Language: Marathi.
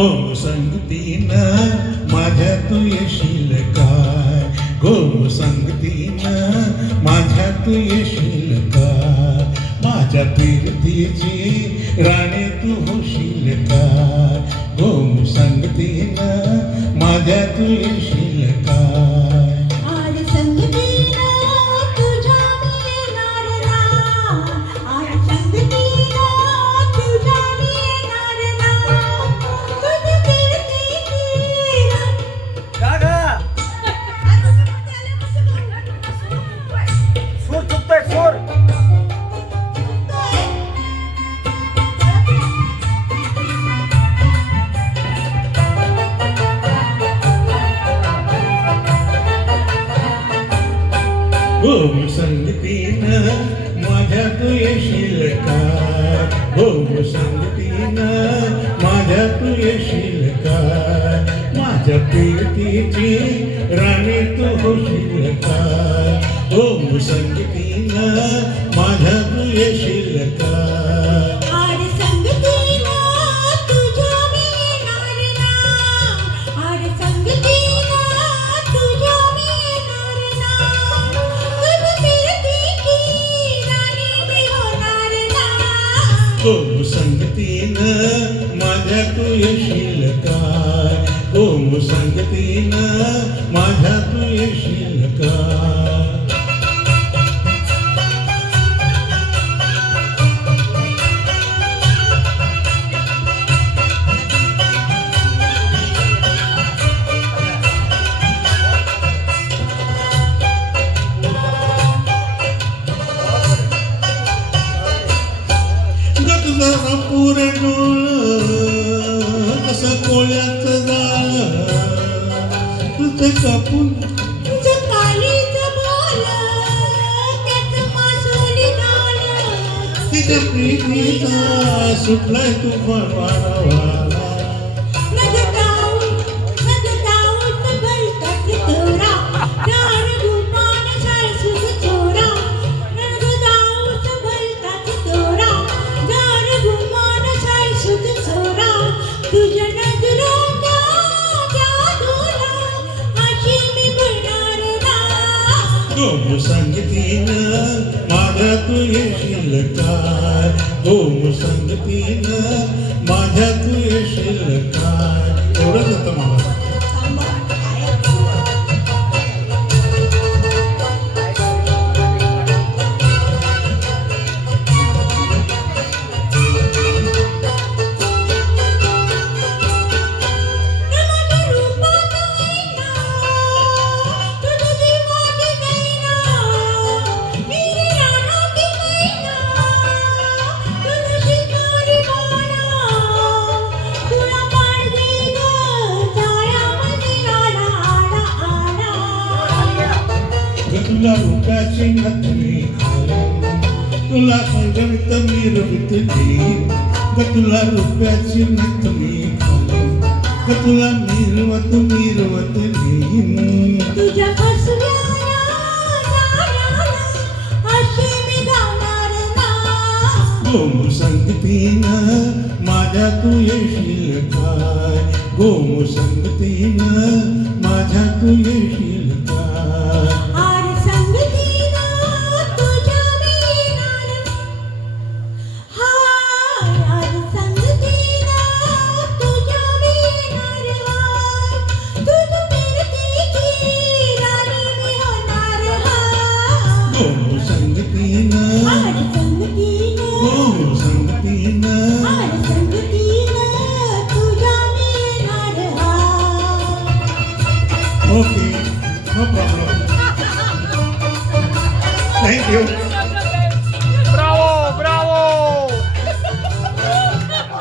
गोम संगतीनं माझ्या तू येशील काय, गोम संगतीनं माझ्या तू येशील काय, माझ्या प्रीतीची राणी तू होशील काय, गोम संगतीनं माझ्या तू येशील काय. आज संगतीनं तुझ्या मी येणार ना, आज संगतीनं तुझ्या मी येणार ना, तुझी प्रीतीची सूर चुकतोय सूर. गोम संगतीनं माझ्या तू येशील काय, गोम संगतीनं माझ्या तू येशील काय, माझ्या प्रीतीची राणी तू होशील काय, गोम संगतीनं माझ्या तू येशील काय. आज संगतीनं तुझ्या मी येणार ना, आज संगतीनं तुझ्या मी येणार ना, तुझी प्रीतीची राणी मी होणार ना. गोम संगतीनं माझ्या तू येशील काय, गोम संगतीनं माझ्या तू येशील काय. जरा पुरे डोळ कसं कोळ्याचं झालं, तुझं कापून तुझं काळीचं बोल त्याचं मासोली झालं, तिच्या प्रीतीचा सुटलाय तू वारा. गोम संगतीनं माझ्या तू येशील काय, गोम संगतीनं माझ्या तू येशील काय. एवढंच होतं मला. तुला रुपयाची नथनी तुला संगणित मिरवित देईन ग, तुला रुपयाची नथनी ग, तुला मिरवत मिरवत देईन. तुझ्या फसव्याला अशी मी जाणार ना. गोम संगतीनं माझ्या तू येशील काय, गोम संगतीनं माझ्या तू येशील काय. आज संगतीनं तुझ्या मी येणार, हाय आज संगतीनं तुझ्या मी येणार, तुझी प्रीतीची राणी मी होणार. गोम संगतीनं आज संगतीनं, गोम संगतीनं आज संगतीनं तुझ्या मी येणार. Okay, no problem. थँक्यू.